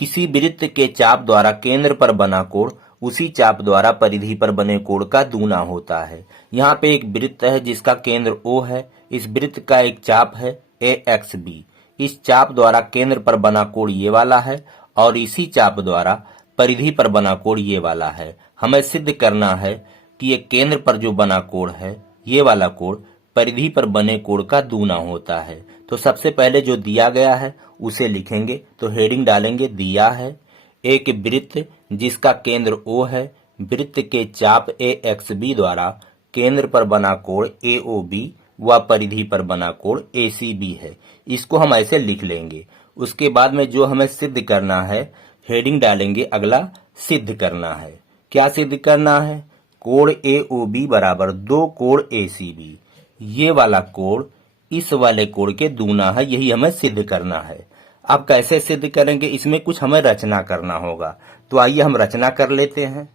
किसी वृत्त के चाप द्वारा केंद्र पर बना कोण उसी चाप द्वारा परिधि पर बने कोण का दूना होता है। यहाँ पे एक वृत्त है जिसका केंद्र O है। इस वृत्त का एक चाप है AXB। इस चाप द्वारा केंद्र पर बना कोण ये वाला है और इसी चाप द्वारा परिधि पर बना कोण ये वाला है। हमें सिद्ध करना है कि ये केंद्र पर जो बना कोण है ये वाला कोण परिधि पर बने कोण का दूना होता है। तो सबसे पहले जो दिया गया है उसे लिखेंगे। तो हेडिंग डालेंगे दिया है एक वृत्त जिसका केंद्र O है, वृत्त के चाप AXB द्वारा केंद्र पर बना कोण AOB व परिधि पर बना कोण ACB है। इसको हम ऐसे लिख लेंगे। उसके बाद में जो हमें सिद्ध करना है हेडिंग डालेंगे अगला सिद्ध करना है। क्या सिद्ध करना है? कोण AOB बराबर 2 कोण ACB। ये वाला कोण इस वाले कोण के दूना है, यही हमें सिद्ध करना है। अब कैसे सिद्ध करेंगे? इसमें कुछ हमें रचना करना होगा। तो आइए हम रचना कर लेते हैं।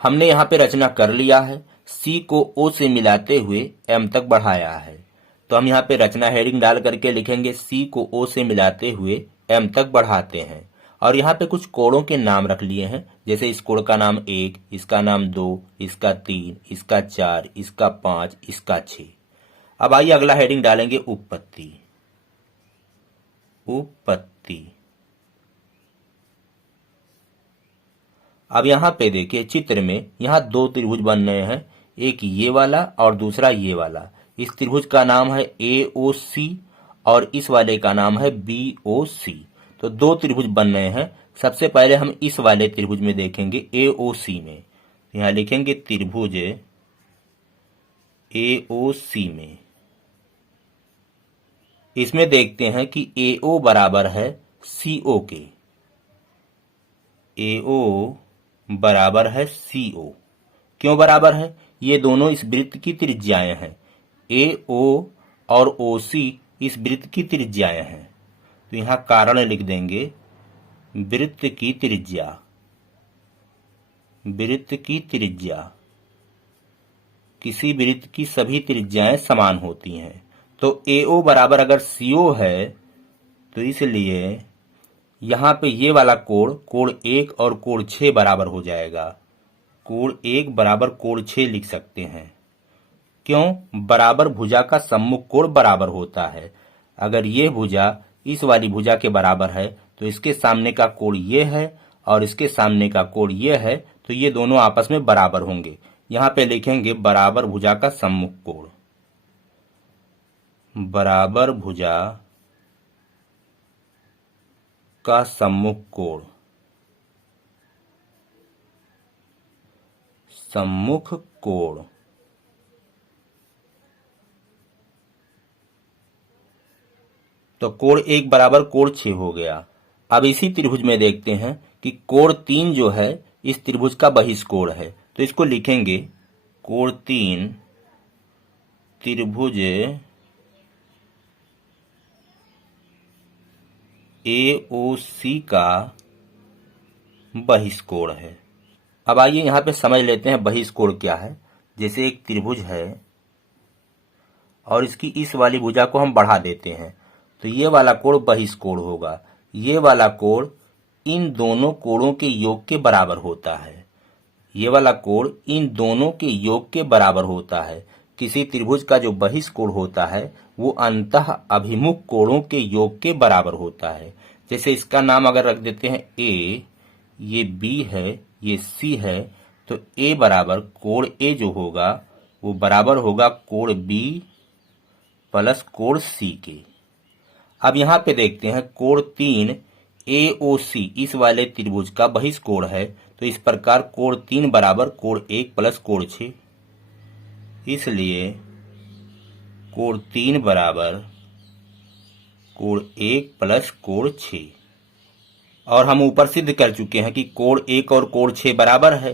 हमने यहाँ पे रचना कर लिया है। C को O से मिलाते हुए M तक बढ़ाया है। तो हम यहाँ पे रचना हेडिंग डाल करके लिखेंगे C को O से मिलाते हुए M तक बढ़ाते हैं। और यहाँ पे कुछ कोणों के नाम रख लिए हैं, जैसे इस कोण का नाम 1, इसका नाम 2, इसका 3, इसका 4, इसका 5, इसका 6। अब आइए अगला हेडिंग डालेंगे उपपत्ति। उपपत्ति। अब यहाँ पे देखिए चित्र में यहाँ 2 त्रिभुज बन रहे हैं, एक ये वाला और दूसरा ये वाला। इस त्रिभुज का नाम है AOC और इस वाले का नाम है BOC। तो 2 त्रिभुज बन रहे हैं। सबसे पहले हम इस वाले त्रिभुज में देखेंगे AOC में। यहाँ लिखेंगे त्रिभुज AOC में। इसमें देखते हैं कि AO बराबर है CO के। AO बराबर है CO। क्यों बराबर है? ये दोनों इस वृत्त की त्रिज्याएं हैं। AO और OC इस वृत्त की त्रिज्याएं हैं। तो यहां कारण लिख देंगे वृत्त की त्रिज्या। वृत्त की त्रिज्या। किसी वृत्त की सभी त्रिज्याएं समान होती हैं। तो AO बराबर अगर CO है तो इसलिए यहां पे ये वाला कोण कोण 1 और कोण 6 बराबर हो जाएगा। कोण 1 बराबर कोण 6 लिख सकते हैं। क्यों? बराबर भुजा का सम्मुख कोण बराबर होता है। अगर ये भुजा इस वाली भुजा के बराबर है तो इसके सामने का कोण ये है और इसके सामने का कोण ये है, तो ये दोनों आपस में बराबर होंगे। यहाँ पे लिखेंगे बराबर भुजा का सम्मुख कोण। बराबर भुजा का सम्मुख कोण। सम्मुख कोण। तो कोण 1 बराबर कोण 6 हो गया। अब इसी त्रिभुज में देखते हैं कि कोण 3 जो है इस त्रिभुज का बहिष्कोण है। तो इसको लिखेंगे कोण 3 त्रिभुज AOC का बहिष्कोण है। अब आइए यहाँ पे समझ लेते हैं बहिष्कोण क्या है। जैसे एक त्रिभुज है और इसकी इस वाली भुजा को हम बढ़ा देते हैं तो ये वाला कोण बहिष्कोण होगा। ये वाला कोण इन दोनों कोणों के योग के बराबर होता है। ये वाला कोण इन दोनों के योग के बराबर होता है। किसी त्रिभुज का जो बहिष्कोण होता है वो अंतः अभिमुख कोणों के योग के बराबर होता है। जैसे इसका नाम अगर रख देते हैं A, ये B है, ये C है, तो A बराबर कोण A जो होगा वो बराबर होगा कोण B प्लस कोण C के। अब यहाँ पे देखते हैं कोण 3 AOC इस वाले त्रिभुज का बहिष्कोण है। तो इस प्रकार कोण 3 बराबर कोण 1 प्लस कोण 6। इसलिए कोण 3 बराबर कोण 1 प्लस कोण 6। और हम ऊपर सिद्ध कर चुके हैं कि कोण 1 और कोण 6 बराबर है।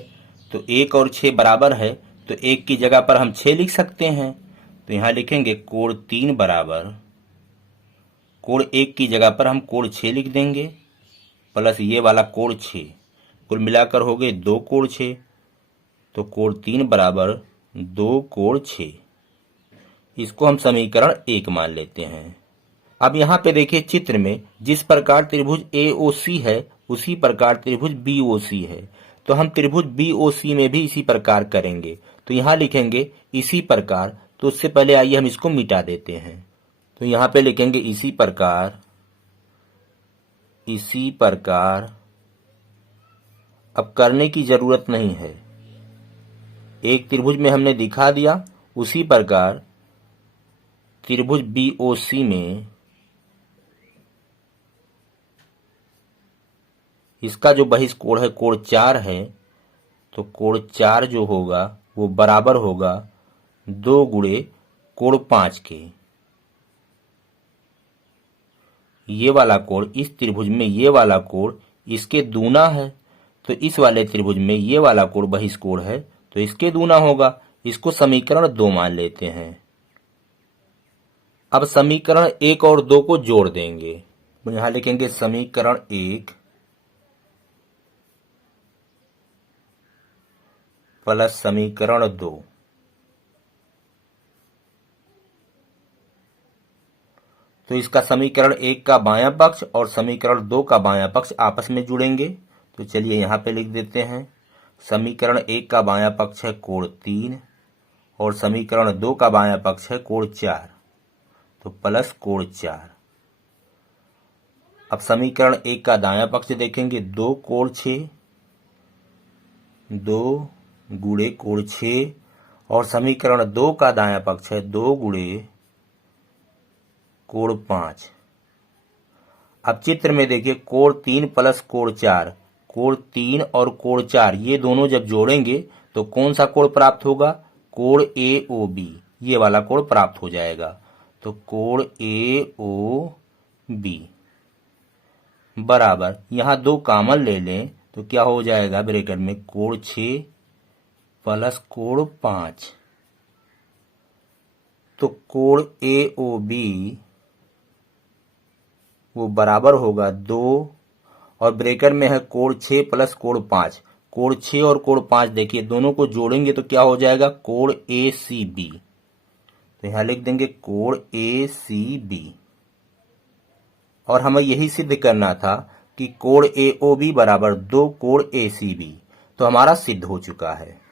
तो 1 और 6 बराबर है तो 1 की जगह पर हम 6 लिख सकते हैं। तो यहाँ लिखेंगे कोण 3 बराबर कोण 1 की जगह पर हम कोण 6 लिख देंगे प्लस ये वाला कोण 6। कुल मिलाकर हो गए 2 कोण 6। तो कोण 3 बराबर 2 कोण 6। इसको हम समीकरण 1 मान लेते हैं। अब यहाँ पे देखिए चित्र में जिस प्रकार त्रिभुज AOC है उसी प्रकार त्रिभुज BOC है, तो हम त्रिभुज BOC में भी इसी प्रकार करेंगे। तो यहाँ लिखेंगे इसी प्रकार, तो उससे पहले आइए हम इसको मिटा देते हैं। तो यहाँ पे लिखेंगे इसी प्रकार, इसी प्रकार। अब करने की जरूरत नहीं है, एक त्रिभुज में हमने दिखा दिया। उसी प्रकार त्रिभुज BOC में इसका जो बहिष्कोण है कोण 4 है, तो कोण 4 जो होगा वो बराबर होगा 2 गुणे कोण 5 के। ये वाला कोण इस त्रिभुज में, ये वाला कोण इसके दूना है, तो इस वाले त्रिभुज में ये वाला कोण बहिष्कोण है तो इसके दूना होगा। इसको समीकरण 2 मान लेते हैं। अब समीकरण 1 और 2 को जोड़ देंगे। तो यहां लिखेंगे समीकरण 1 प्लस समीकरण 2। तो इसका समीकरण 1 का बायां पक्ष और समीकरण 2 का बायां पक्ष आपस में जुड़ेंगे। तो चलिए यहां पे लिख देते हैं, समीकरण 1 का बायां पक्ष है कोण 3 और समीकरण 2 का बायां पक्ष है कोण 4, तो प्लस कोण 4। अब समीकरण 1 का दायां पक्ष देखेंगे, 2 कोण 6, 2 गुणे कोण 6, और समीकरण 2 का दायां पक्ष है 2 गुणे कोण 5। अब चित्र में देखिए कोण 3 प्लस कोण 4, कोण 3 और कोण 4 ये दोनों जब जोड़ेंगे तो कौन सा कोण प्राप्त होगा? कोण AOB, ये वाला कोण प्राप्त हो जाएगा। तो कोण AOB बराबर, यहां 2 कॉमन ले लें तो क्या हो जाएगा ब्रैकेट में, कोण 6 प्लस कोण 5। तो कोण AOB वो बराबर होगा 2 और ब्रैकेट में है कोण 6 प्लस कोण 5। कोण 6 और कोण 5 देखिए दोनों को जोड़ेंगे तो क्या हो जाएगा, कोण ACB। तो यहां लिख देंगे कोण ACB। और हमें यही सिद्ध करना था कि कोण AOB बराबर 2 कोण ACB, तो हमारा सिद्ध हो चुका है।